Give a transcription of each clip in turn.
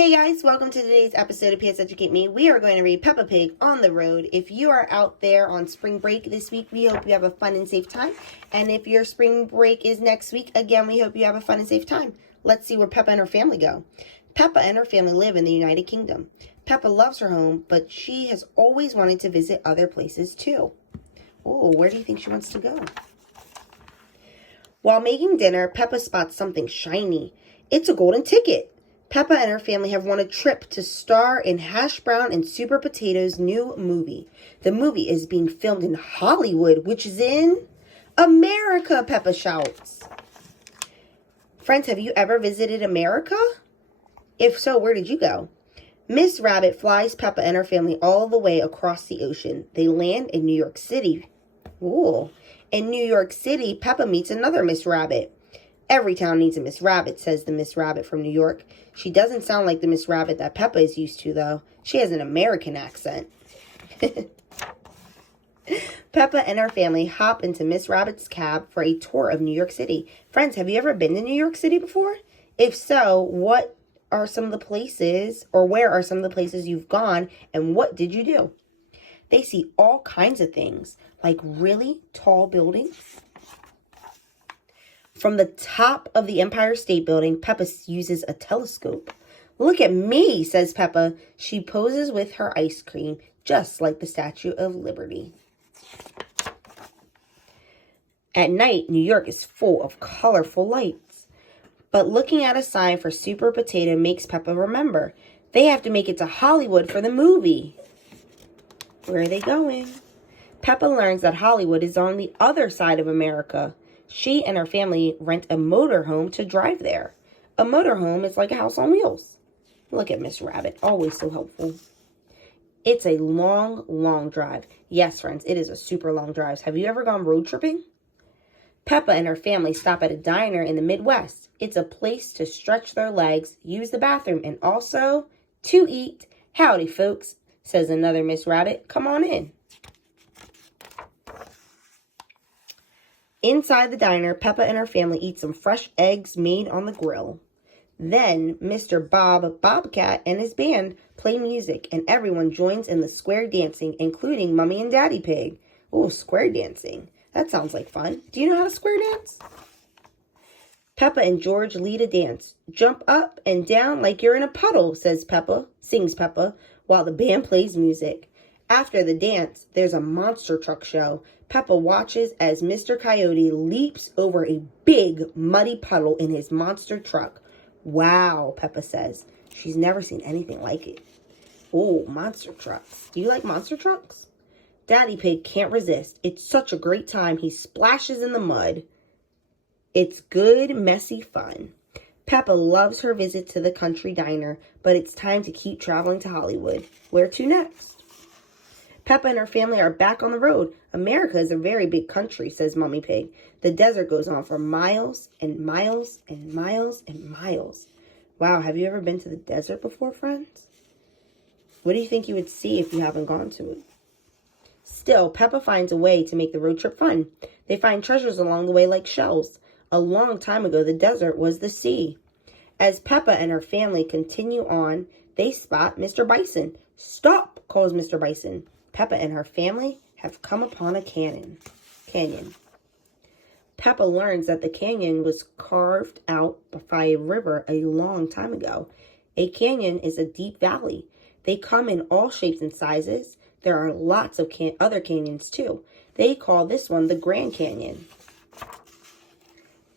Hey guys, welcome to today's episode of PS Educate Me. We are going to read Peppa Pig on the road. If you are out there on spring break this week, we hope you have a fun and safe time. And if your spring break is next week, again, we hope you have a fun and safe time. Let's see where Peppa and her family go. Peppa and her family live in the United Kingdom. Peppa loves her home, but she has always wanted to visit other places too. Oh, where do you think she wants to go? While making dinner, Peppa spots something shiny. It's a golden ticket. Peppa and her family have won a trip to star in Hash Brown and Super Potato's new movie. The movie is being filmed in Hollywood, which is in America, Peppa shouts. Friends, have you ever visited America? If so, where did you go? Miss Rabbit flies Peppa and her family all the way across the ocean. They land in New York City. Ooh. In New York City, Peppa meets another Miss Rabbit. Every town needs a Miss Rabbit, says the Miss Rabbit from New York. She doesn't sound like the Miss Rabbit that Peppa is used to, though. She has an American accent. Peppa and her family hop into Miss Rabbit's cab for a tour of New York City. Friends, have you ever been to New York City before? If so, what are some of the places, or where are some of the places you've gone, and what did you do? They see all kinds of things, like really tall buildings. From the top of the Empire State Building, Peppa uses a telescope. Look at me, says Peppa. She poses with her ice cream, just like the Statue of Liberty. At night, New York is full of colorful lights. But looking at a sign for Super Potato makes Peppa remember. They have to make it to Hollywood for the movie. Where are they going? Peppa learns that Hollywood is on the other side of America. She and her family rent a motorhome to drive there. A motorhome is like a house on wheels. Look at Miss Rabbit, always so helpful. It's a long, long drive. Yes, friends, it is a super long drive. Have you ever gone road tripping? Peppa and her family stop at a diner in the Midwest. It's a place to stretch their legs, use the bathroom, and also to eat. Howdy, folks, says another Miss Rabbit. Come on in. Inside the diner, Peppa and her family eat some fresh eggs made on the grill. Then Mr. Bobcat and his band play music, and everyone joins in the square dancing, including Mummy and Daddy Pig. Oh, square dancing. That sounds like fun. Do you know how to square dance? Peppa and George lead a dance. Jump up and down like you're in a puddle, sings Peppa, while the band plays music. After the dance, there's a monster truck show. Peppa watches as Mr. Coyote leaps over a big, muddy puddle in his monster truck. Wow, Peppa says. She's never seen anything like it. Oh, monster trucks. Do you like monster trucks? Daddy Pig can't resist. It's such a great time. He splashes in the mud. It's good, messy fun. Peppa loves her visit to the country diner, but it's time to keep traveling to Hollywood. Where to next? Peppa and her family are back on the road. America is a very big country, says Mummy Pig. The desert goes on for miles and miles and miles and miles. Wow, have you ever been to the desert before, friends? What do you think you would see if you haven't gone to it? Still, Peppa finds a way to make the road trip fun. They find treasures along the way like shells. A long time ago, the desert was the sea. As Peppa and her family continue on, they spot Mr. Bison. Stop, calls Mr. Bison. Peppa and her family have come upon a canyon. Peppa learns that the canyon was carved out by a river a long time ago. A canyon is a deep valley. They come in all shapes and sizes. There are lots of other canyons too. They call this one the Grand Canyon.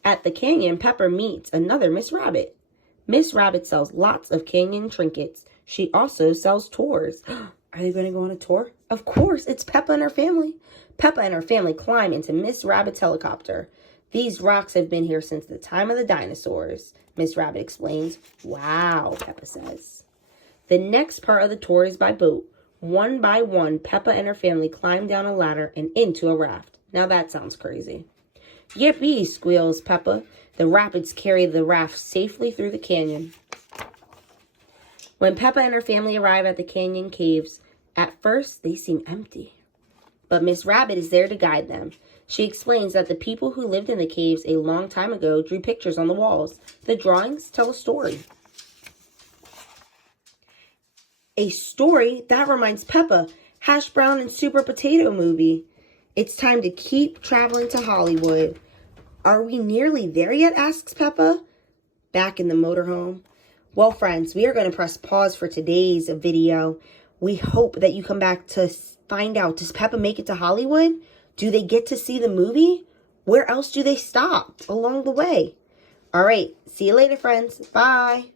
At the canyon, Peppa meets another Miss Rabbit. Miss Rabbit sells lots of canyon trinkets. She also sells tours. Are they going to go on a tour? Of course, it's Peppa and her family. Peppa and her family climb into Miss Rabbit's helicopter. These rocks have been here since the time of the dinosaurs, Miss Rabbit explains. Wow, Peppa says. The next part of the tour is by boat. One by one, Peppa and her family climb down a ladder and into a raft. Now that sounds crazy. Yippee, squeals Peppa. The rapids carry the raft safely through the canyon. When Peppa and her family arrive at the canyon caves, at first they seem empty. But Miss Rabbit is there to guide them. She explains that the people who lived in the caves a long time ago drew pictures on the walls. The drawings tell a story. A story? That reminds Peppa. Hash brown and super potato movie. It's time to keep traveling to Hollywood. Are we nearly there yet? Asks Peppa, back in the motorhome. Well, friends, we are going to press pause for today's video. We hope that you come back to find out, does Peppa make it to Hollywood? Do they get to see the movie? Where else do they stop along the way? All right, see you later, friends. Bye.